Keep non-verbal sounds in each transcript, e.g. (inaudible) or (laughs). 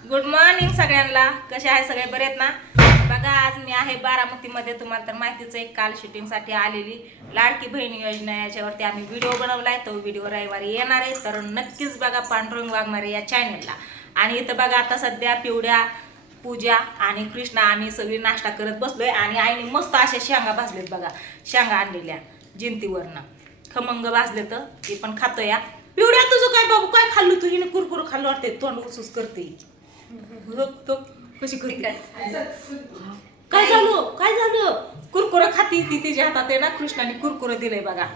Good morning सगळ्यांना. कसे आहे सगळे? बरेत ना? बघा आज मी आहे बारामतीमध्ये. तुम्हाला तर माहितीच आहे काल शूटिंगसाठी आलेली लाडकी बहीण योजना. याच्यावरती आम्ही व्हिडिओ बनवलाय. तो व्हिडिओ रविवारी येणार आहे. तर नक्कीच बघा पांडुरंग वाघमारे या चॅनलला आणि इथं बघा आता सध्या पिवड्या पूजा आणि कृष्णा आम्ही सगळी नाश्ता करत बसलोय. आणि आईने मस्त अशा शेंगा भाजलेत बघा. शेंगा आणलेल्या जिंतीवरनं. खमंग भाजले तर ते पण खातो या पिवड्या तुझं काय बाबू? काय खाल्लं तू? हिने कुरकुर खाल्लं वाटते तोंड उसूस करते बघ तो कशी करते? काय झालं? काय झालं? कुरकुर खाती ती तिच्या हातात आहे ना कृष्णाने कुरकुर दिलंय बघा.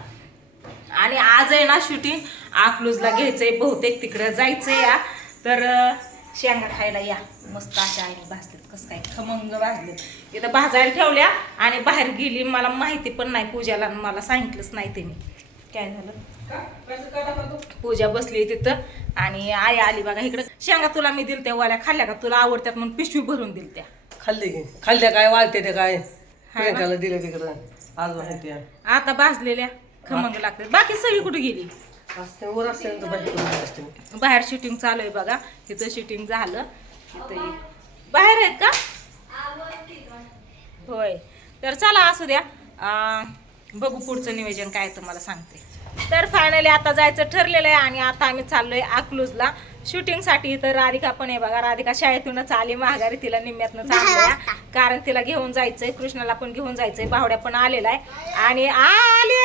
आणि आज आहे ना शूटिंग अकलूजला घ्यायचंय बहुतेक तिकडं जायचंय या. तर शेंगा खायला या. मस्त अशा आईने भाजलेत. कसं काय? खमंग भाजलेत. इथं भाजायला ठेवल्या आणि बाहेर गेली. मला माहिती पण नाही पूजाला मला सांगितलंच नाही त्यांनी काय झालं? पूजा बसली तिथं. आणि आई आली बघा इकडं. शेंगा तुला मी दिल त्या वाल्या खाल्ल्या का? तुला आवडत्यात म्हणून पिशवी भरून दिल त्या खाल्ली. की खाल्ल्या काय वाळते ते काय? प्रियंकाला दिलं तिकडं. आज माहिती आहे. आता भाजलेल्या. खमंग लागतात. बाकी सगळी कुठे गेली? असते वर असते तर बाहेर करून असते. बाहेर शूटिंग चालू आहे बघा. तिथं शूटिंग झालं. ये. बाहेर आहेत का? होय. तर चला असू द्या. बघू पुढचं नियोजन काय तर मला सांगते. तर फायनली आता जायचं ठरलेलं आहे आणि आता आम्ही चाललोय अकलूजला. शूटिंगसाठी तर राधिका पण आहे बघा. राधिका शाळेतूनच आली. माघारी तिला निम्म्यातनं चाललंय. कारण तिला घेऊन जायचंय. कृष्णाला पण घेऊन जायचंय. बावड्या पण आलेला आहे. आणि आली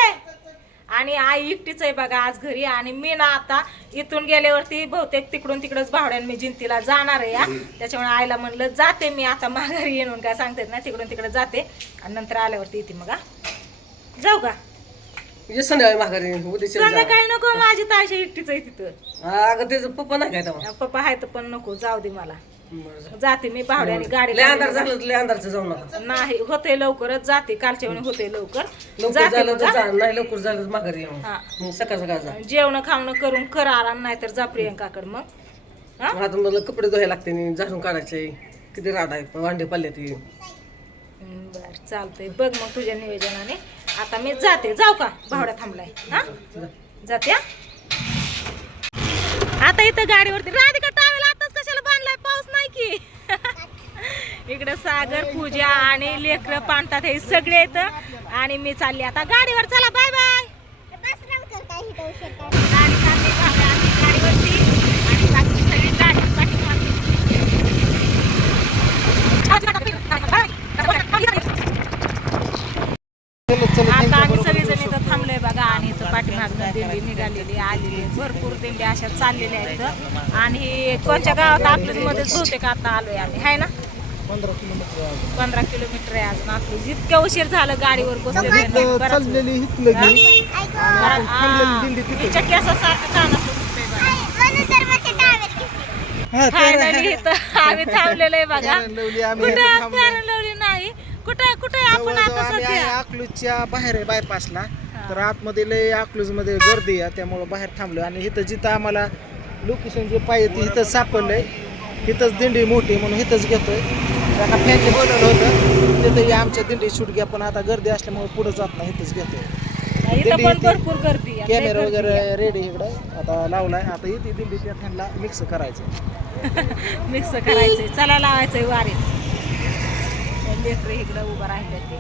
आणि आई एकटीच आहे बघा आज घरी. आणि मी ना आता इथून गेल्यावरती बहुतेक तिकडून तिकडच भावड्यान मी जिंतीला जाणार आहे या. त्याच्यामुळे आईला म्हणलं जाते मी आता माघारी येऊन. काय सांगतात ना तिकडून तिकडे जाते. आणि नंतर आल्यावरती येते मग. जाऊ का? म्हणजे संध्याकाळी माघारी उद्याच्या संध्याकाळी नको माझी ताशा एकटीच आहे तिथं. अगं त्याचं पप्पा नाही काय तेव्हा? पप्पा आहे तर पण नको जाऊ दे मला. जाते मी भावड्याने गाडी लय अंधार झालं तर लय अंधारचं जाऊ नका. नाही होते लवकरच जाते कालच्या वेळी होते लवकर. लवकर जाते झालं मग, तर. जा नाही लवकर झालं तर माघारी येऊ. हा. मग सकाळ सकाळ जा. जेवण खावणं करून कर आराम नाही तर जा प्रियंकाकडे मग. हा? आता मला कपडे धुवायला लागते झाडून काढायचे. किती राड आहे वांडे पडले ते बर चालतंय. बघ मग तुझ्या नियोजनाने आता मी जाते. जाऊ का? भावड्या थांबलाय. हा? जाते हा? आता इथं गाडीवरती राधिका टावेल आताच कशाला बांधलाय? पाऊस नाही की. (laughs) इकडं सागर पूजा आणि लेकर पाणतात हे सगळे येतं आणि मी चालली आता गाडीवर. चला बाय बाय गाडी चालली भावड्या आम्ही गाडीवरती आणि बाकी सगळी गाडी पाठीमागे. आता आम्ही सगळेजण इथं थांबलोय बघा आणि इथं पाठीमागनं दिंडी निघालेली आलेली आहे. भरपूर दिंडी अशा चाललेल्या आहेत. आणि कोणत्या गावात आपल्याच मध्येच बहुतेक आता आलोय आम्ही. हाय ना? पंधरा किलोमीटर आहे अजून. आपलं. जितक्या उशीर झालं गाडीवर बसलेलं बराच चाललेली हितलं? गी. हिच्या केसासारखं कानातलं दुखतंय बघा. Finally इथं आम्ही थांबलेलो आहे बघा. कुठं थांबलो. Fair and Lovely नाही कुठं कुठं आहे? आपण जवळजवळ आता आम्ही आहे सध्या अकलूजच्या बाहेर आहे बायपासला तर आतमध्ये लय अकलूजमध्ये गर्दी आहे त्यामुळं बाहेर थांबलो आणि इथं जिथं आम्हाला लोकेशन जे पाहिजे ते इथं सापडलंय इथंच दिंडी मोठी म्हणून इथंच घेतोय. एका फॅनने बोलवलं होतं तिथं या आमच्या दिंडी शूट घ्या पण आता गर्दी असल्यामुळे पुढे जात नाही इथंच घेतोय. इथं दिंडी पण येते. भरपूर गर्दी आहे. लय कॅमेरा गर्दी वगैरे आहे. रेडी इकडे. आता लावलाय आता येते दिंडी त्या फॅनला मिक्स करायचं. (laughs) मिक्स करायचंय चला लावायचंय वारीत. लेकर इकडं उभं राहिले ते.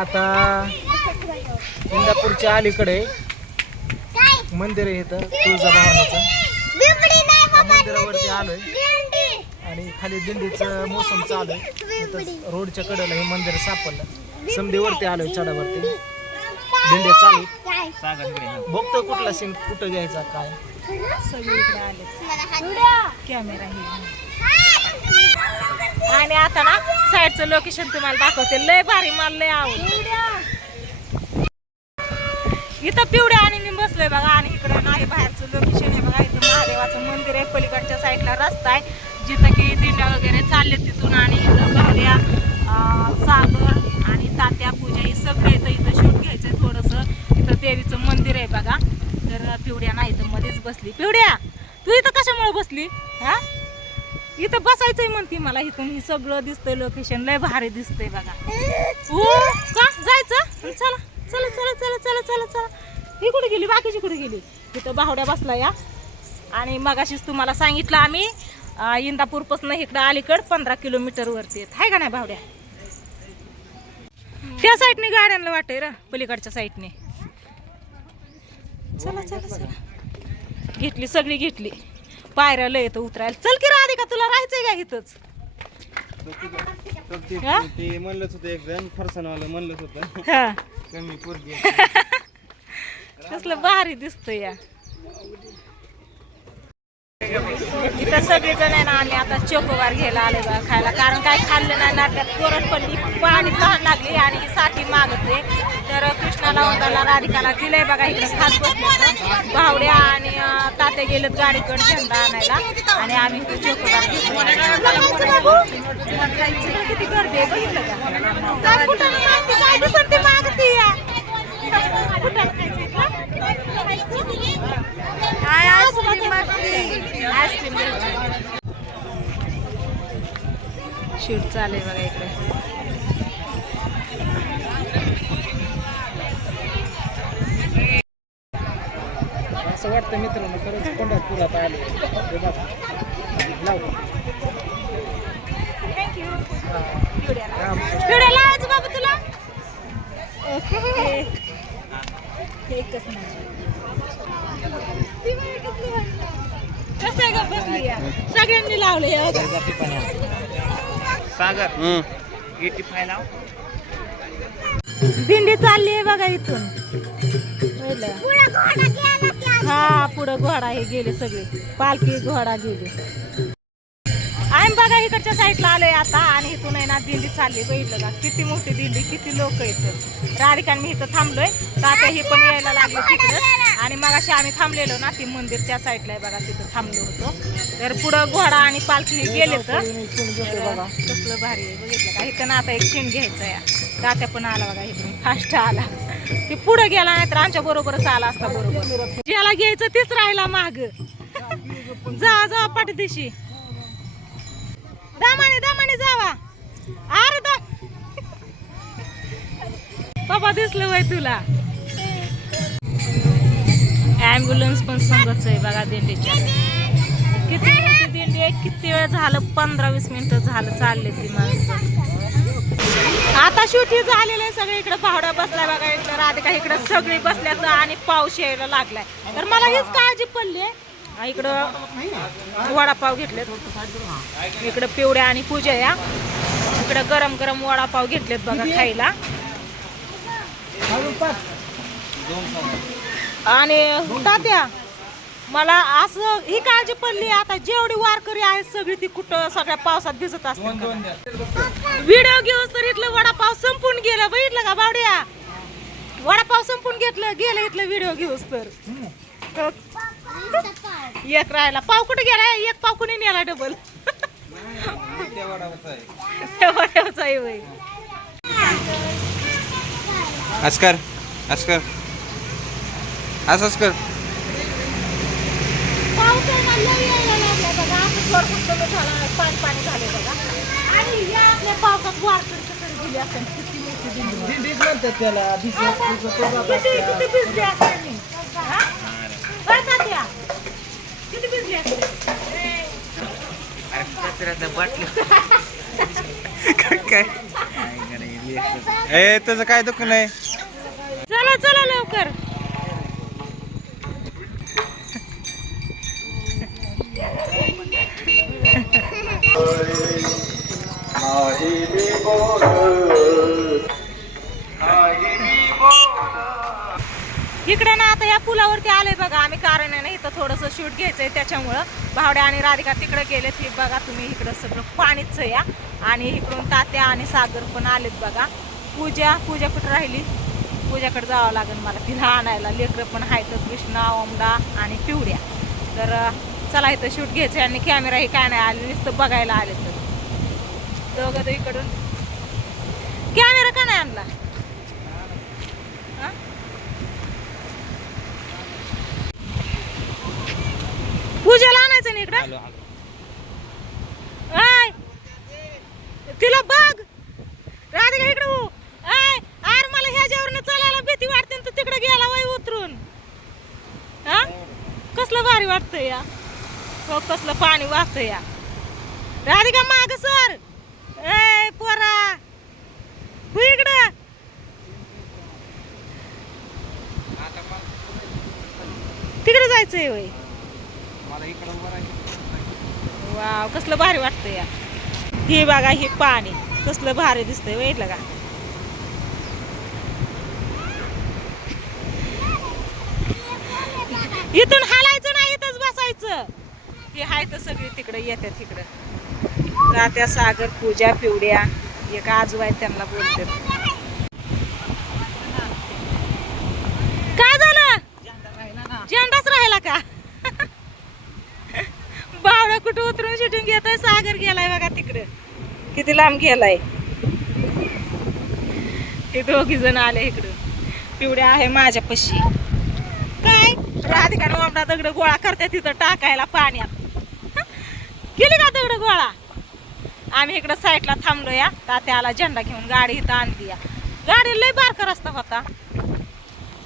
आता इंदापूरच्या अलीकडे मंदिर आहे इथं तुळजाभवानीचं. त्या मंदिरावरती आलोय. आणि खाली दिंडीचं मोसम चालू आहे. इथं रोडच्या कडेला हे मंदिर सापडलं. समधीवरती आलोय चढावरती. दिंड्या चालू बघतो कुठला सीन कुठं घ्यायचा काय. सगळे इकडे आले कॅमेरा हे. आणि आता ना साईडचं लोकेशन तुम्हाला दाखवते. लय भारी मला लय आवड. इथं पिवड्या आणि मी बसलोय बघा. आणि इकडं नाही बाहेरचं लोकेशन आहे बघा. इथं महादेवाचं मंदिर आहे. पलीकडच्या साईडला रस्ता आहे. जिथं की दिंड्या वगैरे चालले तिथून. आणि इथं भावड्या अं, सागर आणि तात्या पूजा हे सगळे इथं इथं शूट घ्यायचंय थोडंसं. इथं देवीचं मंदिर आहे बघा. तर पिवड्या नाही तर मध्येच बसली. पिवड्या तू इथं कशामुळे बसली? हा? इथं बसायचंय म्हणते मला इथून. हे सगळं दिसतंय लोकेशन लय भारी दिसतंय बघा. हो का? जायचं? चला चला चला चला चला चला चला ही कुठे गेली? बाकीची कुठे गेली? इथं बाहुड्या बसला या. आणि मगाशीच तुम्हाला सांगितलं आम्ही इंदापूरपासून इकडं अलीकड पंधरा किलोमीटरवरती आहेत. आहे का नाही बाहुड्या? त्या साईडने गाड्यांना वाटे र पलीकडच्या साईडने चला चला चला. घेतली सगळी घेतली. पायऱ्या लय येतं उतरायला. चल की राधिका तुला राहायचंय का इथंच? हा? ते म्हणलंच होतं एक जण फरसाणवालं म्हणलंच होतं. हा. कमी पोरगी. (laughs) कसलं भारी दिसतंय या. इथं सगळेजण आहे ना आम्ही आता चोकोबार घ्यायला आले बघा खायला. कारण काय खाल्लं नाही नाट्यात कोरड पडली पाणी तहान लागली आणि ही साठी मागते तर कृष्णाला वंदाला राधिकाला दिलंय बघा इकडे खात बसले भावड्या आणि तात्या गेलेत गाडीकडे झेंडा आणायला. आणि आम्ही चोकोबार घेतो किती गर्दी आहे बघितलं का काय कुठं मागते काय दिसत ते मागते या कुठं खायचं इथं? काय आईस्क्रीम मागते आईस्क्रीम शूट चालू आहे बघा इकडे. असं वाटतं मित्रांनो खरंच पंढरपुरात आलो. बघा. लाव. व्हिडिओ लावायचं बाबा तुला? एकच कसं आहे का बसली या? सगळ्यांनी लावले. सागर. एटी फाय दिंडी चालली आहे बघा इथून. हा पुढं घोडा हे गेले सगळे. पालखी घोडा गेले. आम्ही बघा इकडच्या साईडला आलोय आता आणि इथून आहे ना दिंडी चालली बघितलं का? किती मोठी दिंडी किती लोक इथं राधिका आणि मी इथं थांबलोय. तात्या ही पण यायला लागले तिकडं. आणि मग अशी आम्ही थांबलेलो ना ती मंदिर त्या साईडला आहे बघा तिथं थांबलो होतो. तर पुढं घोडा आणि पालखी गेले तर कसलं भारी आहे बघितलं का? इथं ना आता एक शिण घ्यायचं आहे. तात्या पण आला बघा इथून फास्ट आला. ती पुढं गेला नाही तर आमच्या बरोबरच आला असता बरोबर. ज्याला घ्यायचं तेच राहिला माग. जा जा पाठीदिशी दामाने दामाने जावा. अरे दा बाबा दिसलं वय तुला. ॲम्ब्युलन्स पण संगच आहे बघा दिंडीच्या. किती मोठी दिंडी आहे किती वेळ झालं? पंधरा वीस मिनिटं झालं चालले ती माणसं. आता शेवटी झालेलं आहे सगळी इकडं पावडा बसलाय बघा इकडं राधिका इकडं सगळी बसल्यात आणि पाऊस यायला लागलाय. तर मला हीच काळजी पडली आहे. इकडं वडापाव घेतलेत. इकडं पिवड्या आणि पूजा या. इकडं गरम गरम वडापाव घेतलेत बघा खायला. आणि तात्या मला असं ही काळजी पडली आता जेवढी वारकरी आहेत सगळी ती कुठं सगळ्या पावसात भिजत असते व्हिडिओ घेऊन तर इथलं वडापाव संपून गेलं बघितलं का बावड्या? वडापाव संपून घेतलं गेलं इथलं व्हिडिओ घेऊस तर. एक राहिला. पाव कुठे गेला? एक पाव कुणी नेला डबल वडापावचा आहे. अस्कर अस्कर असंच कर. म्हणतात त्याला भिजत जात असतात. हा? काय? ए तुझं काय दुःख नाही चला चला लवकर. इकडे ना आता या पुलावरती आले बघा. आम्ही कारण आहे ना इथं थोडंसं शूट घ्यायचंय. त्याच्यामुळं भावड्या आणि राधिका तिकडे गेलेत. हे बघा तुम्ही इकडं सगळं पाणीच या. आणि इकडून तात्या आणि सागर पण आलेत बघा. पूजा पूजा कुठं राहिली? पूजाकडे जावं लागेल मला तिला आणायला. लेकरं पण आहेत. कृष्णा ओमडा आणि पिवड्या. तर चला इथं शूट घ्यायचं आणि कॅमेरा हे काय नाही आले नुसतं बघायला आले तर. दोघं तर इकडून. कॅमेरा का नाही आणला? हा? पूजाला आणायचं ना इकडं? आय! तिला बघ! राधिका इकडे हो. आय! आर मला ह्याच्यावरनं चालायला भीती वाटते तर तिकडे गेला वय उतरून. वाटतं या. हो कसलं पाणी वाहतं या. राधिका माग सर. ए पोरा. तू इकडं. तिकडे जायचंय वय वाव कसलं भारी वाटतंय या. हे बघा हे पाणी. कसलं भारी दिसतंय वेटलं का? इथून हालायचं हे हाय तर सगळी तिकडे येतात तिकडं रात्या सागर पूजा पिवड्या एक आजोबा आहेत त्यांना बोलतात. काय झालं? झेंडाच राहिला का? बावडा कुठं उतरून शूटिंग घेतोय? सागर गेलाय बघा तिकडे. किती लांब गेलाय. हे दोघी जण आले इकडं. पिवड्या आहे माझ्या पशी काय? राधिका आमडा दगड गोळा करते तिथं टाकायला पाण्यात. गेली का दगड गोळा? आम्ही इकडं साईडला थांबलो या तात्याला झेंडा घेऊन गाडी इथं आणली या. गाडी लय बारका रस्ता होता.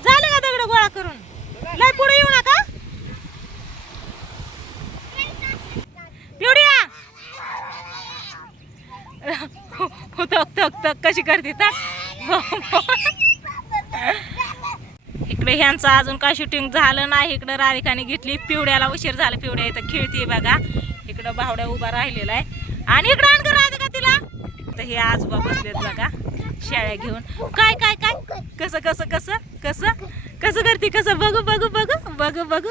झाले का दगड गोळा करून? लय पुढे येऊ नका. पिवड्या! तक तक तक कशी करते तर? इकडे ह्यांचं अजून काय शूटिंग झालं नाही. इकडं राधिकाने घेतली. पिवड्याला उशीर झाला. पिवड्या इथं खेळते बघा. इकडं बावड्या उभा राहिलेला आहे. आणि इकडं आण गं का तिला. तर हे आजोबा बसलेत बघा शेळ्या घेऊन. काय काय काय? कसं कसं कसं? कसं? कसं करते? कसं? बघू बघू बघू? बघू बघू.